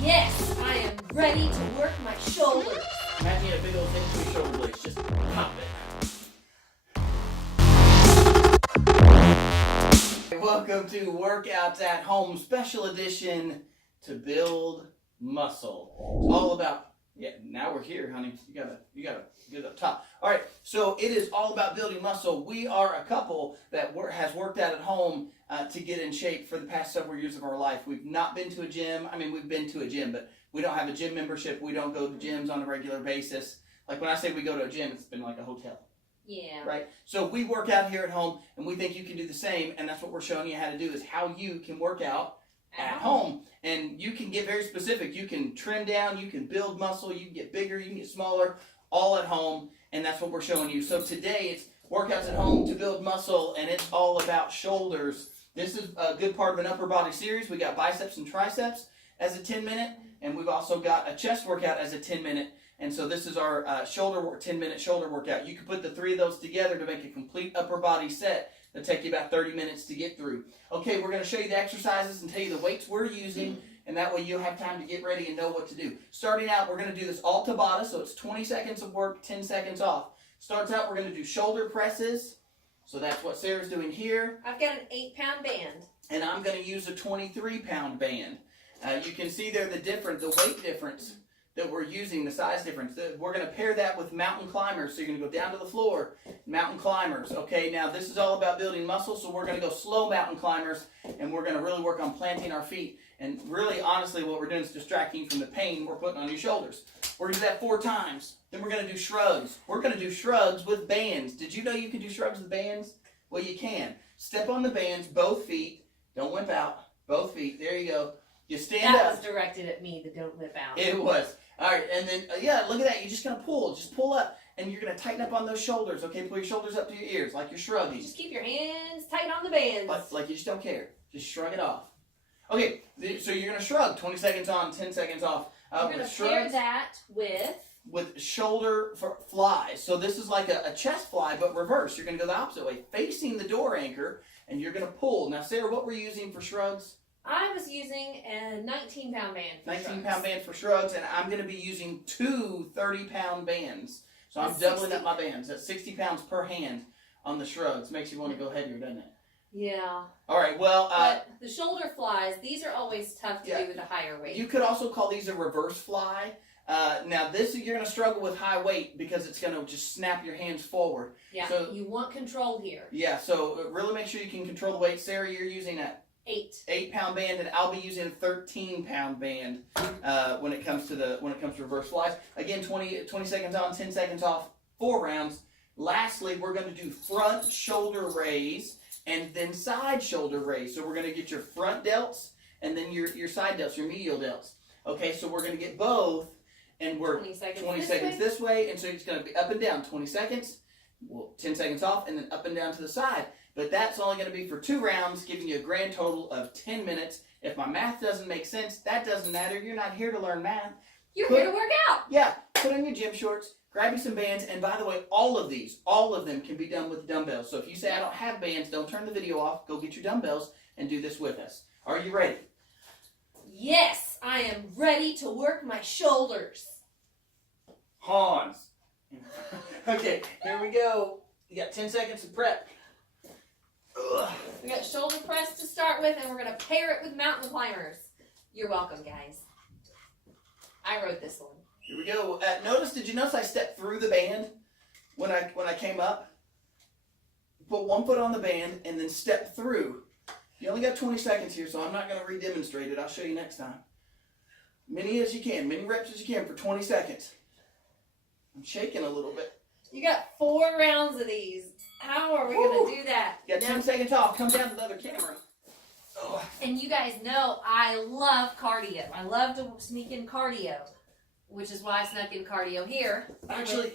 Yes, I am ready to work my shoulders. Imagine a big old thing for your shoulder blades. Just pop it. Welcome to Workouts at Home Special Edition to build muscle. It's all about, now we're here, honey. You gotta get up top. All right, so it is all about building muscle. We are a couple that has worked out at home to get in shape for the past several years of our life. We've not been to a gym. I mean, we've been to a gym, but we don't have a gym membership. We don't go to gyms on a regular basis. Like when I say we go to a gym, it's been like a hotel. Yeah. Right? So we work out here at home, and we think you can do the same, and that's what we're showing you how to do, is how you can work out at home. And you can get very specific. You can trim down, you can build muscle, you can get bigger, you can get smaller, all at home, and that's what we're showing you. So today it's workouts at home to build muscle, and it's all about shoulders. This is a good part of an upper body series. We got biceps and triceps as a 10-minute, and we've also got a chest workout as a 10-minute. And so this is our 10-minute shoulder workout. You can put the three of those together to make a complete upper body set that'll take you about 30 minutes to get through. Okay, we're going to show you the exercises and tell you the weights we're using, and that way you'll have time to get ready and know what to do. Starting out, we're going to do this all Tabata, so it's 20 seconds of work, 10 seconds off. Starts out, we're going to do shoulder presses. So that's what Sarah's doing here. I've got an 8-pound band. And I'm going to use a 23-pound band. You can see there the weight difference that we're using, the size difference. We're going to pair that with mountain climbers. So you're going to go down to the floor, mountain climbers. Okay, now this is all about building muscle, so we're going to go slow mountain climbers, and we're going to really work on planting our feet. And really, honestly, what we're doing is distracting you from the pain we're putting on your shoulders. We're going to do that 4 times. Then we're going to do shrugs. We're going to do shrugs with bands. Did you know you can do shrugs with bands? Well, you can. Step on the bands, both feet. Don't wimp out. Both feet. There you go. You stand up. That was directed at me, the don't whip out. It was. All right, and then, look at that. You're just going to pull. Just pull up, and you're going to tighten up on those shoulders, okay? Pull your shoulders up to your ears like you're shrugging. Just keep your hands tight on the bands. Like you just don't care. Just shrug it off. Okay, so you're going to shrug. 20 seconds on, 10 seconds off. You're going to pair that with shoulder flies. So this is like a chest fly, but reverse. You're going to go the opposite way, facing the door anchor, and you're going to pull. Now, Sarah, what were you using for shrugs? I was using a 19-pound band for 19-pound band for shrugs, and I'm going to be using 2 30-pound bands. So I'm doubling up my bands. That's 60 pounds per hand on the shrugs. Makes you want to go heavier, doesn't it? Yeah. All right, well... but the shoulder flies, these are always tough to do with a higher weight. You could also call these a reverse fly. Now, this you're going to struggle with high weight because it's going to just snap your hands forward. Yeah, so you want control here. Yeah, so really make sure you can control the weight. Sarah, you're using a 8-pound band, and I'll be using a 13-pound band when it comes to reverse flies. Again, 20 seconds on, 10 seconds off, 4 rounds. Lastly, we're going to do front shoulder raise and then side shoulder raise. So we're going to get your front delts and then your side delts, your medial delts. Okay, so we're going to get both, and we're 20 seconds this way, and so it's going to be up and down 20 seconds, 10 seconds off, and then up and down to the side. But that's only going to be for 2 rounds, giving you a grand total of 10 minutes. If my math doesn't make sense, that doesn't matter. You're not here to learn math. You're here to work out. Yeah, put on your gym shorts, grab you some bands, and by the way, all of them can be done with dumbbells. So if you say, I don't have bands, don't turn the video off. Go get your dumbbells and do this with us. Are you ready? Yes, I am ready to work my shoulders. Hans. Okay, here we go. You got 10 seconds to prep. Ugh. We got shoulder press to start with, and we're going to pair it with mountain climbers. You're welcome, guys. I wrote this one. Here we go. Did you notice I stepped through the band when I came up? Put one foot on the band and then step through. You only got 20 seconds here, so I'm not going to re-demonstrate it. I'll show you next time. Many as you can, many reps as you can for 20 seconds. I'm shaking a little bit. You got 4 rounds of these. How are we going to do that? You got 10 seconds off. Come down to the other camera. Oh. And you guys know I love cardio. I love to sneak in cardio, which is why I snuck in cardio here. Actually,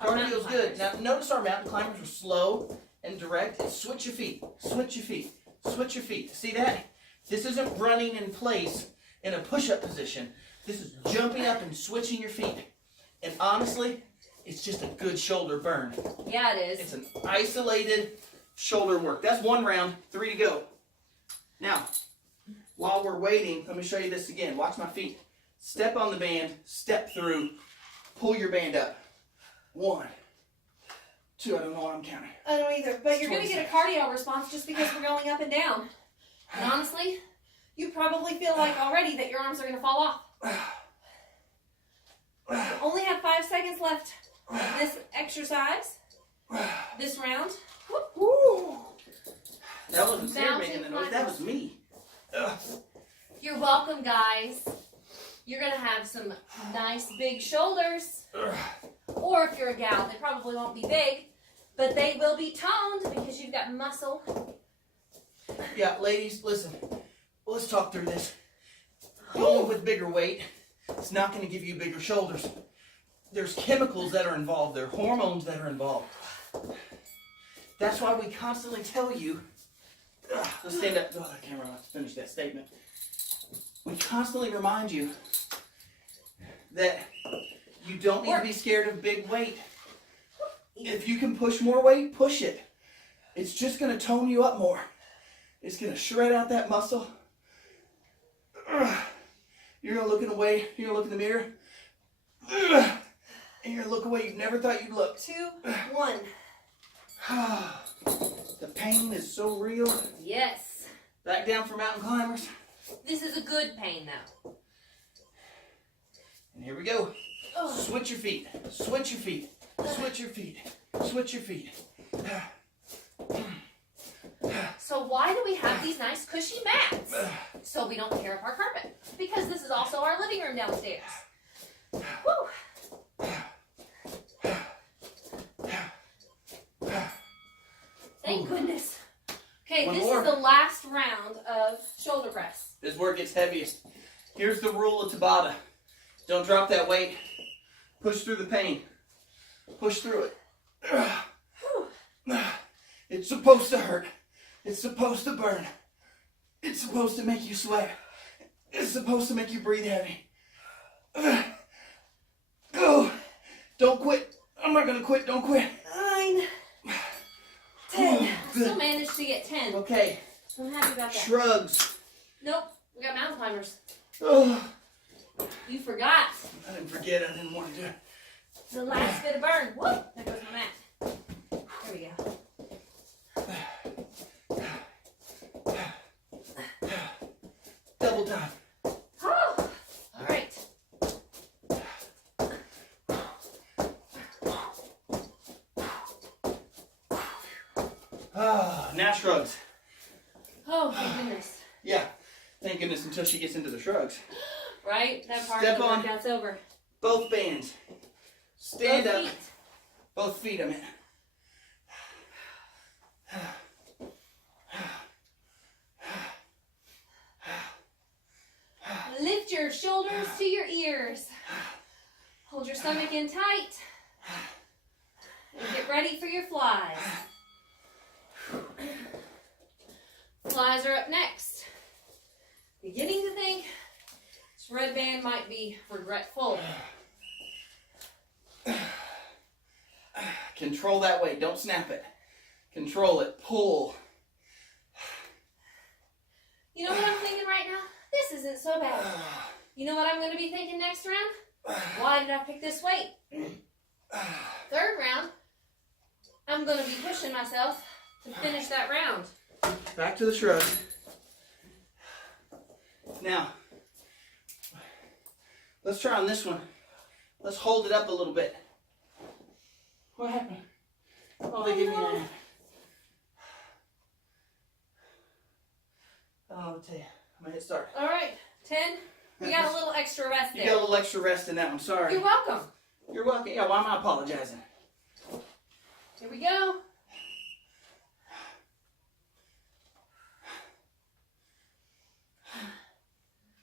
cardio's good. Now, notice our mountain climbers are slow and direct. It's switch your feet. Switch your feet. Switch your feet. See that? This isn't running in place in a push-up position. This is jumping up and switching your feet. And honestly, it's just a good shoulder burn. Yeah, it is. It's an isolated shoulder work. That's 1 round, 3 to go. Now, While we're waiting, let me show you this again. Watch my feet. Step on the band, step through, pull your band up. 1, 2, I don't know what I'm counting. I don't either, but you're going to get a cardio response just because we're going up and down. And honestly, you probably feel like already that your arms are going to fall off. You only have 5 seconds left of this exercise, this round. Woo. That wasn't Sarah making the noise, that was me. You're welcome, guys. You're going to have some nice big shoulders. Or if you're a gal, they probably won't be big, but they will be toned because you've got muscle. Yeah, ladies, listen. Let's talk through this. Going with bigger weight, it's not going to give you bigger shoulders. There's chemicals that are involved. There are hormones that are involved. That's why we constantly tell you, let's stand up. Oh, the camera, let's finish that statement. We constantly remind you that you don't need to be scared of big weight. If you can push more weight, push it. It's just going to tone you up more. It's going to shred out that muscle. You're going to look in the way. You're going to look in the mirror. And you're going to look away you've never thought you'd look. 2, 1. The pain is so real. Yes. Back down for mountain climbers. This is a good pain, though. And here we go. Oh. Switch your feet. Switch your feet. Switch your feet. Switch your feet. So why do we have these nice cushy mats? So we don't tear up our carpet. Because this is also our living room downstairs. Woo! Thank goodness. Okay, One this more. is the last round of shoulder press. This is where it gets heaviest. Here's the rule of Tabata. Don't drop that weight. Push through the pain. Push through it. It's supposed to hurt. It's supposed to burn. It's supposed to make you sweat. It's supposed to make you breathe heavy. Go. Don't quit. I'm not going to quit. Don't quit. 9, 10. Oh, good. Still managed to get 10. Okay. I'm happy about that. Shrugs. Nope. We got mountain climbers. Oh, You forgot. I didn't forget. I didn't want to do it. The last bit of burn. Whoop. There goes my mat. There we go. Double time. Oh. All right. Now shrugs. Oh, thank goodness. Yeah. Thank goodness until she gets into the shrugs. Right? That part Step of the on. workout's over. Both bands. Stand Both up. feet. Both feet, I mean. Lift your shoulders to your ears. Hold your stomach in tight. And get ready for your flies. Flies are up next. Beginning to think this red band might be regretful. Control that weight. Don't snap it. Control it. Pull. You know what I'm thinking right now? This isn't so bad. You know what I'm going to be thinking next round? Why did I pick this weight? Third round, I'm going to be pushing myself to finish that round. Back to the shrug. Now, let's try on this one. Let's hold it up a little bit. What happened? Oh, they gave me that. Oh, I'll tell you. I'm going to hit start. All right, 10. We got a little extra rest You there. got a little extra rest in that one. Sorry. You're welcome. You're welcome. Yeah, why am I apologizing? Here we go.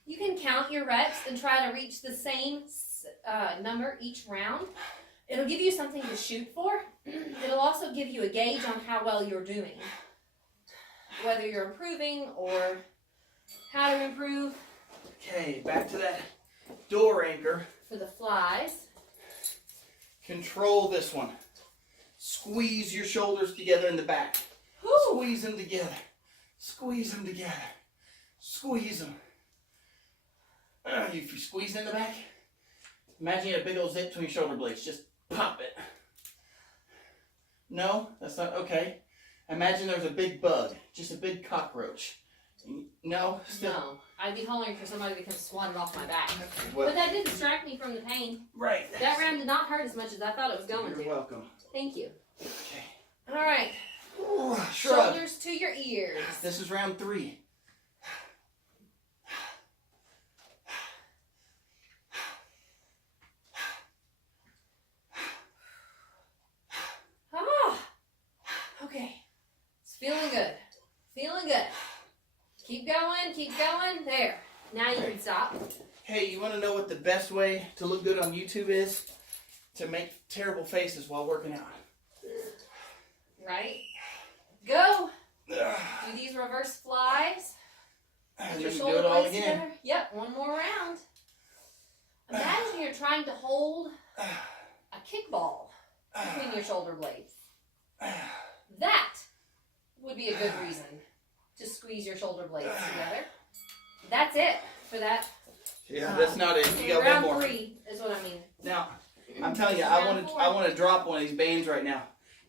You can count your reps and try to reach the same number each round. It'll give you something to shoot for. It'll also give you a gauge on how well you're doing. Whether you're improving or how to improve. Okay, back to that door anchor. For the flies. Control this one. Squeeze your shoulders together in the back. Whew. Squeeze them together. Squeeze them together. Squeeze them. If you squeeze in the back, imagine you had a big old zip between your shoulder blades. Just pop it. No, that's not okay. Imagine there's a big bug, just a big cockroach. No, still. No, I'd be hollering for somebody to come swat it off my back. Well, But that did distract me from the pain. right. That round did not hurt as much as I thought it was going to. You're welcome. Thank you. Okay. All right. Ooh, shrug. Shoulders to your ears. This is round 3. Ah. Okay. It's feeling good. Feeling good. Keep going. Keep going. There. Now you can stop. Hey, you want to know what the best way to look good on YouTube is? To make terrible faces while working out. Right. Go. Ugh. Do these reverse flies. And Your then do shoulder it all blades again. together. Yep. One more round. Imagine you're trying to hold a kickball between your shoulder blades. That would be a good reason to squeeze your shoulder blades together. That's it for that. Yeah, that's not it. You got round one more. 3 is what I mean. Now, I'm telling you, Round I 4. want to drop one of these bands right now.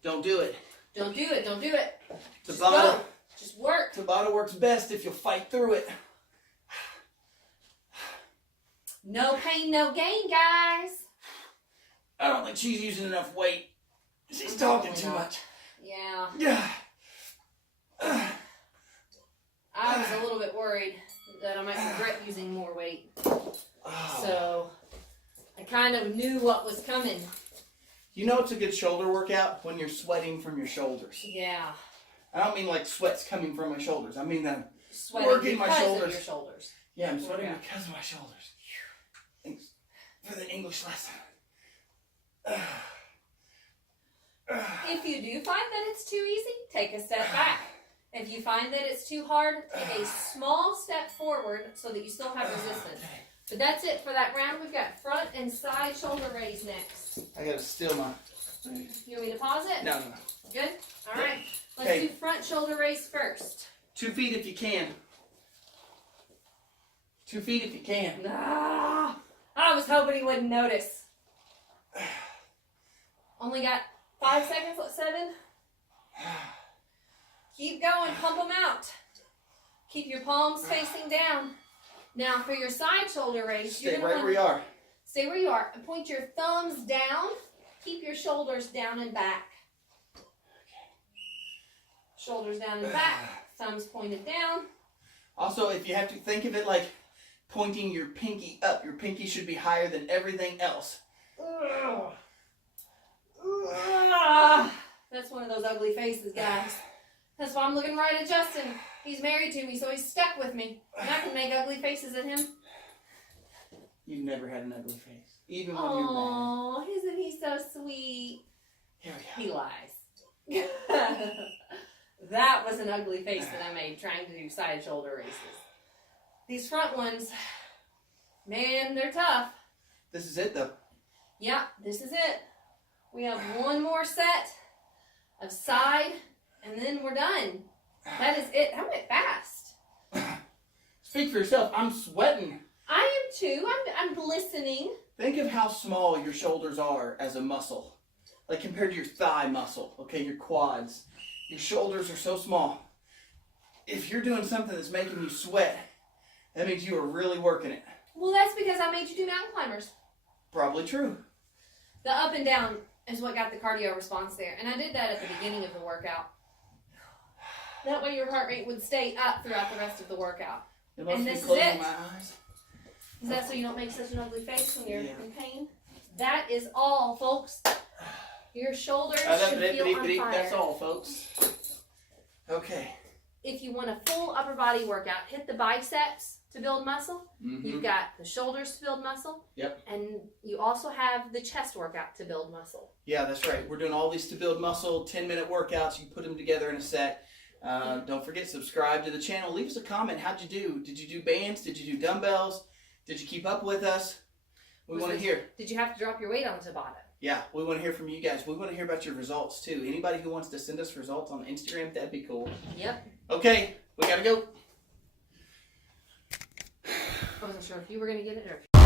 Don't do it. Don't do it. Don't do it. Just Tabata, go. Just work. Tabata works best if you'll fight through it. No pain, no gain, guys. I don't think she's using enough weight. She's talking Probably too not. much. Yeah. Yeah. I was a little bit worried that I might regret using more weight. So I kind of knew what was coming. You know it's a good shoulder workout when you're sweating from your shoulders. Yeah. I don't mean like sweat's coming from my shoulders. I mean I'm Sweating working my because shoulders. of your shoulders. Yeah, I'm sweating Yeah. because of my shoulders. Thanks for the English lesson. If you do find that it's too easy, take a step back. If you find that it's too hard, take a small step forward so that you still have resistance. But that's it for that round. We've got front and side shoulder raise next. I gotta steal my. You want me to pause it? No. Good? All right. Let's Okay. do front shoulder raise first. 2 feet if you can. 2 feet if you can. Ah, I was hoping he wouldn't notice. Only got 5 seconds, 7. Keep going, pump them out. Keep your palms facing down. Now for your side shoulder raise, Stay you're right gonna where you are. stay where you are and point your thumbs down. Keep your shoulders down and back. Shoulders down and back, thumbs pointed down. Also, if you have to think of it like pointing your pinky up, your pinky should be higher than everything else. That's one of those ugly faces, guys. That's why I'm looking right at Justin. He's married to me, so he's stuck with me. And I can make ugly faces at him. You've never had an ugly face, even when you're mad. Oh, isn't he so sweet? Here we He go. lies. That was an ugly face that I made trying to do side shoulder races. These front ones, man, they're tough. This is it though. Yeah, this is it. We have one more set of side, and then we're done. That is it. That went fast. Speak for yourself. I'm sweating. I am too. I'm glistening. Think of how small your shoulders are as a muscle. Like compared to your thigh muscle, okay, your quads. Your shoulders are so small. If you're doing something that's making you sweat, that means you are really working it. Well, that's because I made you do mountain climbers. Probably true. The up and down is what got the cardio response there. And I did that at the beginning of the workout. That way your heart rate would stay up throughout the rest of the workout. It must And be this is closing it. my eyes. Is that so you don't make such an ugly face when you're Yeah. in pain? That is all, folks. Your shoulders should feel on fire. That's all, folks. Okay. If you want a full upper body workout, hit the biceps to build muscle. Mm-hmm. You've got the shoulders to build muscle. Yep. And you also have the chest workout to build muscle. Yeah, that's right. We're doing all these to build muscle, 10-minute workouts. You put them together in a set. Don't forget, subscribe to the channel. Leave us a comment. How'd you do? Did you do bands? Did you do dumbbells? Did you keep up with us? We want to hear. Did you have to drop your weight on Tabata? Yeah, we want to hear from you guys. We want to hear about your results too. Anybody who wants to send us results on Instagram, that'd be cool. Yep. Okay, we gotta go. I wasn't sure if you were going to get it or.